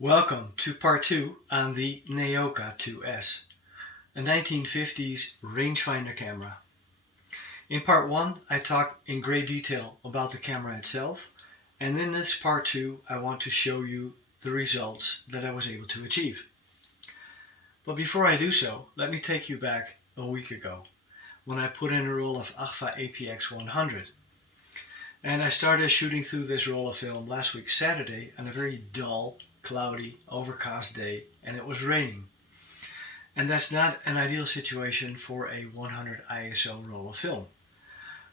Welcome to part 2 on the Neoca 2S, a 1950s rangefinder camera. In part 1 I talk in great detail about the camera itself, and in this part 2 I want to show you the results that I was able to achieve. But before I do so, let me take you back a week ago when I put in a roll of Agfa APX 100. And I started shooting through this roll of film last week Saturday on a very dull, cloudy, overcast day, and it was raining. And that's not an ideal situation for a 100 ISO roll of film.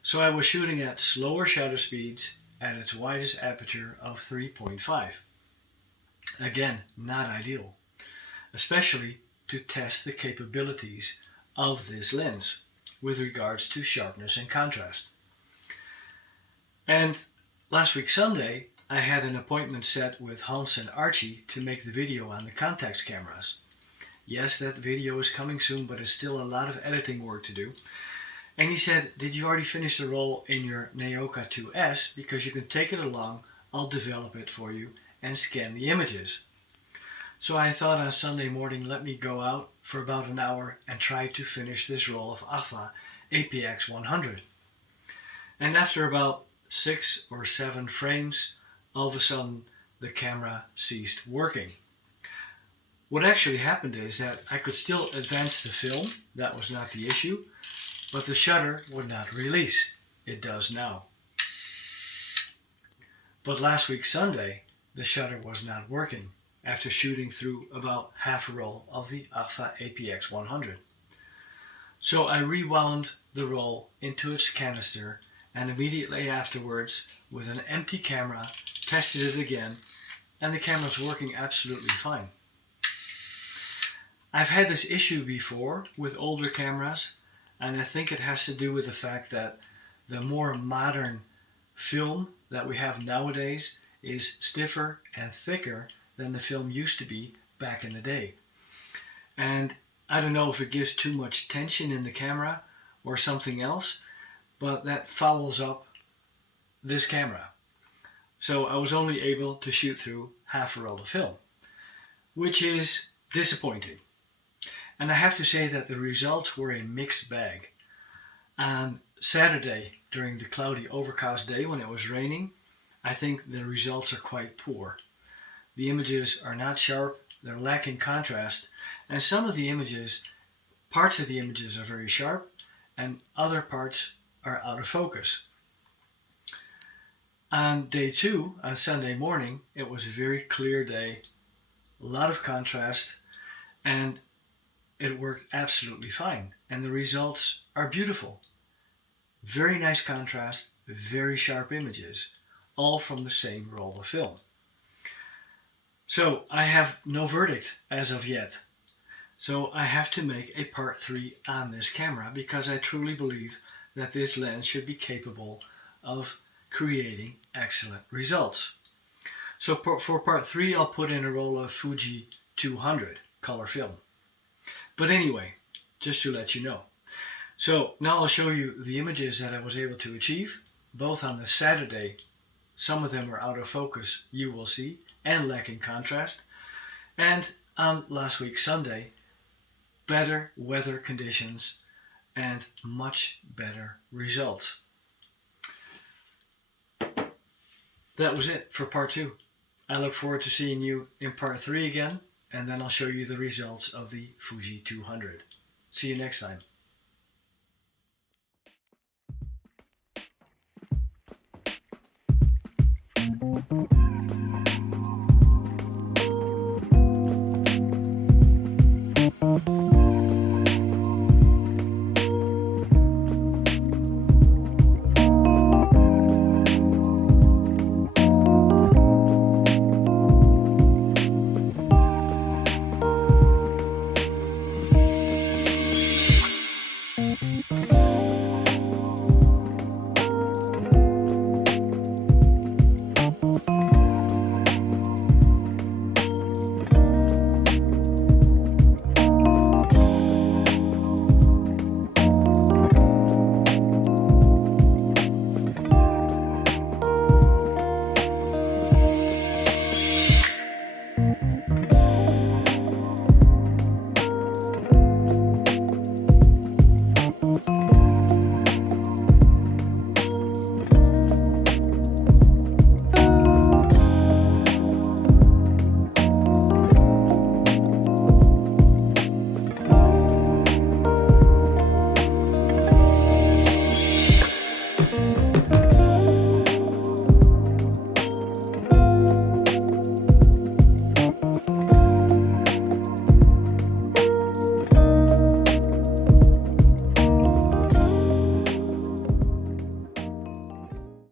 So I was shooting at slower shutter speeds at its widest aperture of 3.5. Again, not ideal, especially to test the capabilities of this lens with regards to sharpness and contrast. And last week Sunday, I had an appointment set with Hans and Archie to make the video on the Contax cameras. Yes, that video is coming soon, but it's still a lot of editing work to do. And he said, did you already finish the roll in your Neoca 2S? Because you can take it along, I'll develop it for you and scan the images. So I thought on Sunday morning, let me go out for about an hour and try to finish this roll of Agfa APX 100. And after about 6 or 7 frames, all of a sudden the camera ceased working. What actually happened is that I could still advance the film, that was not the issue, but the shutter would not release. It does now. But last week Sunday, the shutter was not working after shooting through about half a roll of the Agfa APX 100. So I rewound the roll into its canister and immediately afterwards, with an empty camera, tested it again, and the camera's working absolutely fine. I've had this issue before with older cameras, and I think it has to do with the fact that the more modern film that we have nowadays is stiffer and thicker than the film used to be back in the day. And I don't know if it gives too much tension in the camera or something else, but that follows up this camera. So I was only able to shoot through half a roll of film, which is disappointing. And I have to say that the results were a mixed bag. On Saturday, during the cloudy overcast day when it was raining, I think the results are quite poor. The images are not sharp, they're lacking contrast, and some of the images, parts of the images are very sharp, and other parts are out of focus. On day 2, on Sunday morning, it was a very clear day, a lot of contrast, and it worked absolutely fine. And the results are beautiful. Very nice contrast, very sharp images, all from the same roll of film. So I have no verdict as of yet. So I have to make a part 3 on this camera because I truly believe that this lens should be capable of creating excellent results. So for part 3 I'll put in a roll of Fuji 200 color film. But anyway, just to let you know. So now I'll show you the images that I was able to achieve, both on the Saturday. Some of them are out of focus, you will see, and lacking contrast. And on last week Sunday, better weather conditions and much better results. That was it for part 2. I look forward to seeing you in part 3 again, and then I'll show you the results of the Fuji 200. See you next time.